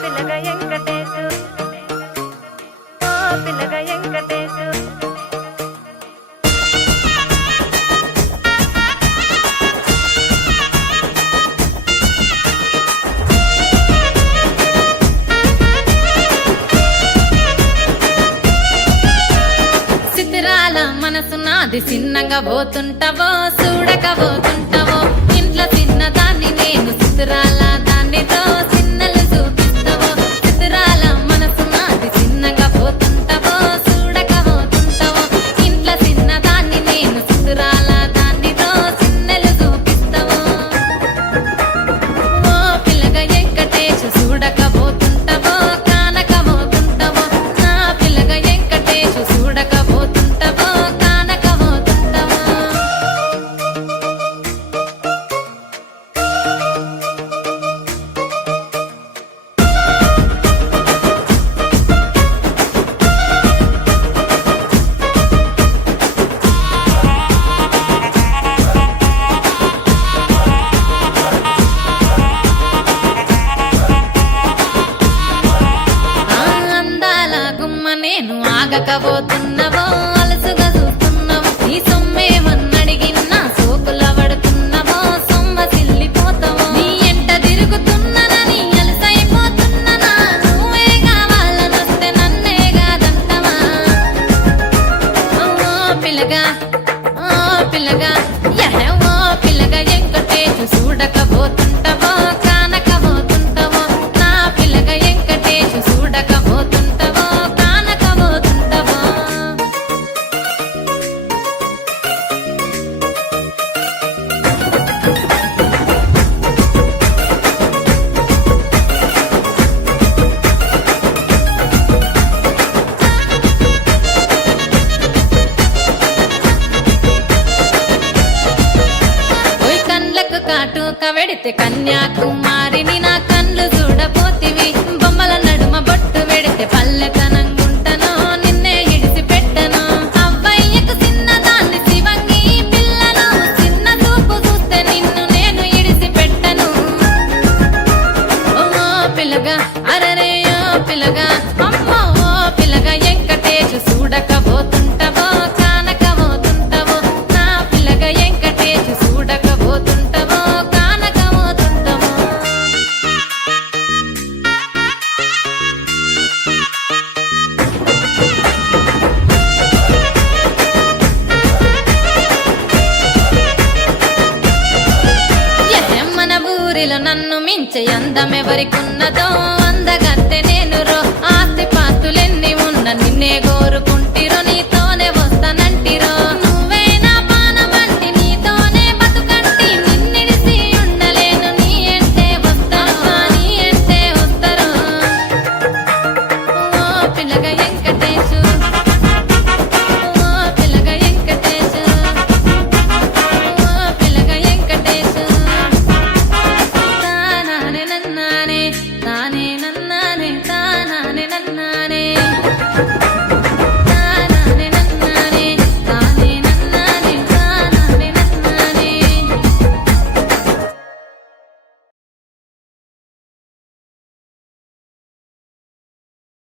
పిల్లగా వెంకటేశు ఓ పిల్లగా వెంకటేశు చిత్రాల మనసు నాది చిన్నగా పోతుంటావో చూడక పోతుంటావో ఇంట్లో చిన్నదాన్ని నేను చిత్రాల దానితో చిన్నలు చూపిస్తావో చిత్రాల మనసు నాది చిన్నగా పోతుంటావో చూడక పోతుంటావో ఇంట్లో చిన్నదాన్ని నేను చిత్రాల దానితో చిన్నలు చూపిస్తావో ఓ పిల్లగా వెంకటేశు చూడక పోతుంటావో కానక పోతుంటావో నా పిల్లగా వెంకటేశు చూడక పోతుంటావో కానక పోతుంటావో అందాల గుమ్మ నేను ఆగకపోతున్నావో అలసుగా చూస్తున్నావో నీ సొమ్మేమన్నడిగినా సోకుల పడుతున్నావో సొమ్మ సిల్లిపోతావో నీ ఎంట తిరుగుతున్నానని అలసైపోతున్నానా నువ్వే కావాలనొస్తే నన్నే కాదంటవా ఓ పిల్లగా ఓ పిల్లగా ఓ పిల్లగా వెంకటేశు చూడకపోతుంటావో కానకపోతుంటావో నా పిల్లగా వెంకటేశు చూడకపోతుంటావో కానకపోతుంటావో ఓయ్ కండ్లకు కాటుక వెడితే కన్యాకుమారిని నా కండ్లు చూడపోతివి బొమ్మల నడుమ బొట్టు వెడితే పల్లెతనంగుంటను నిన్నే ఇడిసి పెట్టను అవ్వయ్యకు చిన్నదాన్ని శివంగి పిల్లను చిన్న చూపు చూస్తే నిన్ను నేను ఇడిసి పెట్టను ఓ పిల్లగా అరరే ఓ పిల్లగా అమ్మో ఓ పిల్లగా వెంకటేశు చూడకపోతుంటావో కానకపోతుంటావో నా పిల్లగా వెంకటేశు చూడకపోతుంటావో కానకపోతుంటావో మన ఊరిలో నన్ను మించే అందమెవరికున్నదో